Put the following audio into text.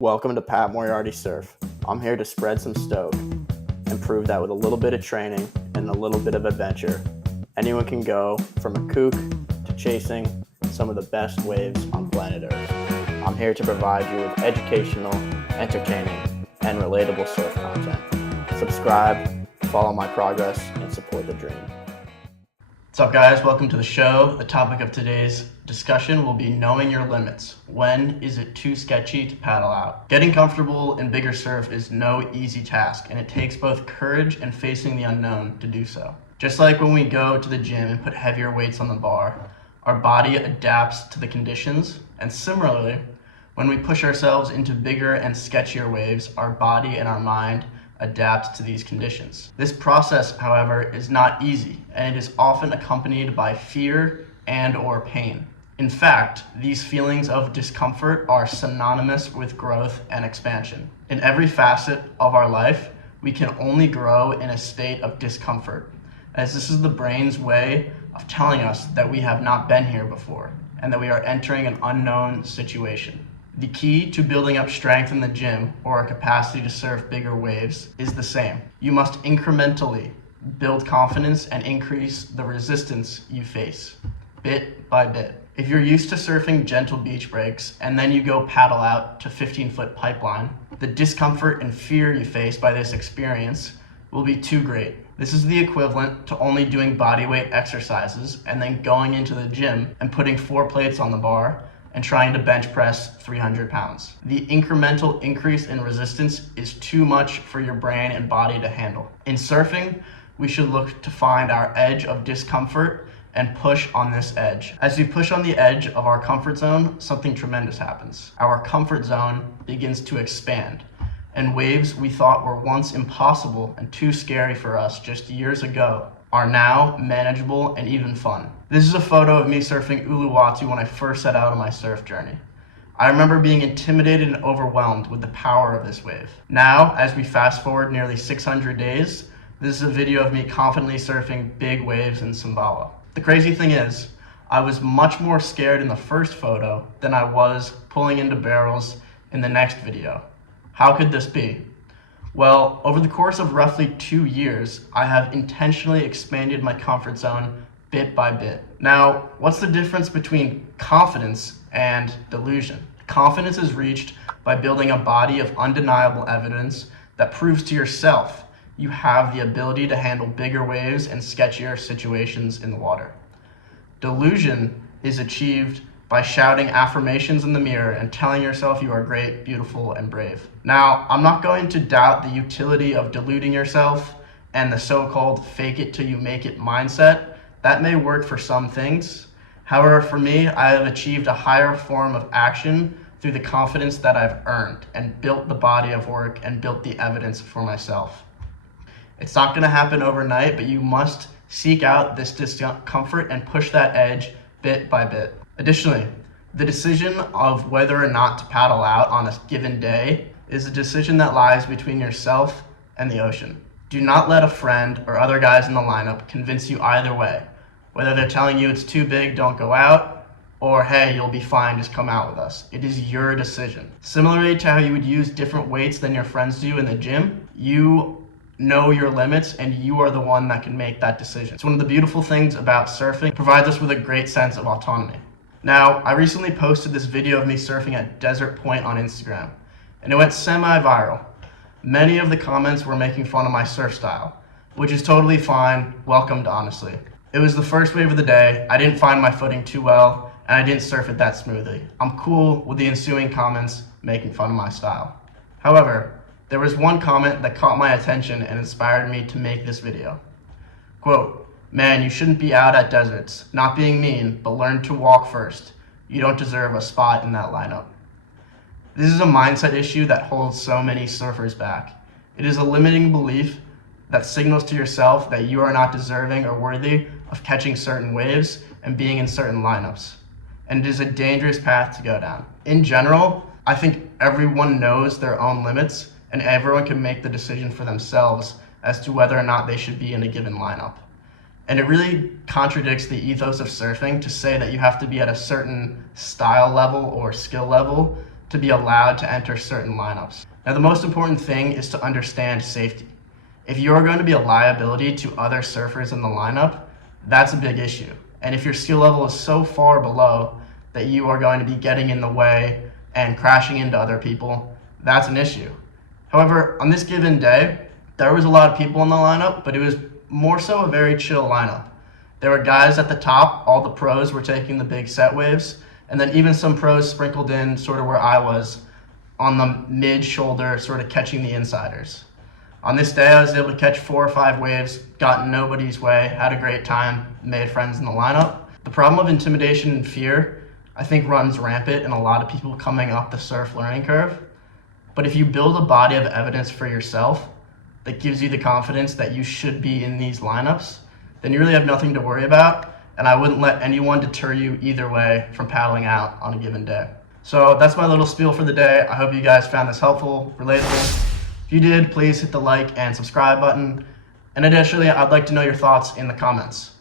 Welcome to Pat Moriarty Surf. I'm here to spread some stoke and prove that with a little bit of training and a little bit of adventure, anyone can go from a kook to chasing some of the best waves on planet Earth. I'm here to provide you with educational, entertaining, and relatable surf content. Subscribe, follow my progress, and support the dream. What's up, guys? Welcome to the show. The topic of today's discussion will be knowing your limits. When is it too sketchy to paddle out? Getting comfortable in bigger surf is no easy task, and it takes both courage and facing the unknown to do so. Just like when we go to the gym and put heavier weights on the bar, our body adapts to the conditions, and similarly, when we push ourselves into bigger and sketchier waves, our body and our mind adapt to these conditions. This process, however, is not easy, and it is often accompanied by fear and/or pain. In fact, these feelings of discomfort are synonymous with growth and expansion. In every facet of our life, we can only grow in a state of discomfort, as this is the brain's way of telling us that we have not been here before, and that we are entering an unknown situation. The key to building up strength in the gym or a capacity to surf bigger waves is the same. You must incrementally build confidence and increase the resistance you face, bit by bit. If you're used to surfing gentle beach breaks and then you go paddle out to 15-foot pipeline, the discomfort and fear you face by this experience will be too great. This is the equivalent to only doing bodyweight exercises and then going into the gym and putting 4 plates on the bar and trying to bench press 300 pounds. The incremental increase in resistance is too much for your brain and body to handle. In surfing, we should look to find our edge of discomfort and push on this edge. As we push on the edge of our comfort zone, something tremendous happens. Our comfort zone begins to expand, and waves we thought were once impossible and too scary for us just years ago are now manageable and even fun. This is a photo of me surfing Uluwatu when I first set out on my surf journey. I remember being intimidated and overwhelmed with the power of this wave. Now, as we fast forward nearly 600 days, this is a video of me confidently surfing big waves in Sumbawa. The crazy thing is, I was much more scared in the first photo than I was pulling into barrels in the next video. How could this be? Well, over the course of roughly 2 years, I have intentionally expanded my comfort zone bit by bit. Now, what's the difference between confidence and delusion? Confidence is reached by building a body of undeniable evidence that proves to yourself you have the ability to handle bigger waves and sketchier situations in the water. Delusion is achieved by shouting affirmations in the mirror and telling yourself you are great, beautiful, and brave. Now, I'm not going to doubt the utility of deluding yourself and the so-called fake it till you make it mindset. That may work for some things. However, for me, I have achieved a higher form of action through the confidence that I've earned and built the body of work and built the evidence for myself. It's not going to happen overnight, but you must seek out this discomfort and push that edge bit by bit. Additionally, the decision of whether or not to paddle out on a given day is a decision that lies between yourself and the ocean. Do not let a friend or other guys in the lineup convince you either way, whether they're telling you it's too big, don't go out, or hey, you'll be fine, just come out with us. It is your decision. Similarly to how you would use different weights than your friends do in the gym, you know your limits and you are the one that can make that decision. It's one of the beautiful things about surfing. It provides us with a great sense of autonomy. Now, I recently posted this video of me surfing at Desert Point on Instagram, and it went semi-viral. Many of the comments were making fun of my surf style, which is totally fine, welcomed honestly. It was the first wave of the day, I didn't find my footing too well, and I didn't surf it that smoothly. I'm cool with the ensuing comments making fun of my style. However, there was one comment that caught my attention and inspired me to make this video. Quote, "Man, you shouldn't be out at deserts. Not being mean, but learn to walk first. You don't deserve a spot in that lineup." This is a mindset issue that holds so many surfers back. It is a limiting belief that signals to yourself that you are not deserving or worthy of catching certain waves and being in certain lineups. And it is a dangerous path to go down. In general, I think everyone knows their own limits and everyone can make the decision for themselves as to whether or not they should be in a given lineup. And it really contradicts the ethos of surfing to say that you have to be at a certain style level or skill level to be allowed to enter certain lineups. Now, the most important thing is to understand safety. If you're going to be a liability to other surfers in the lineup, that's a big issue. And if your skill level is so far below that you are going to be getting in the way and crashing into other people, that's an issue. However, on this given day, there was a lot of people in the lineup, but it was more so a very chill lineup. There were guys at the top, all the pros were taking the big set waves, and then even some pros sprinkled in sort of where I was on the mid-shoulder, sort of catching the insiders. On this day, I was able to catch 4 or 5 waves, got in nobody's way, had a great time, made friends in the lineup. The problem of intimidation and fear, I think, runs rampant in a lot of people coming up the surf learning curve. But if you build a body of evidence for yourself that gives you the confidence that you should be in these lineups, then you really have nothing to worry about, and I wouldn't let anyone deter you either way from paddling out on a given day. So that's my little spiel for the day. I hope you guys found this helpful, relatable. If you did, please hit the like and subscribe button. And additionally, I'd like to know your thoughts in the comments.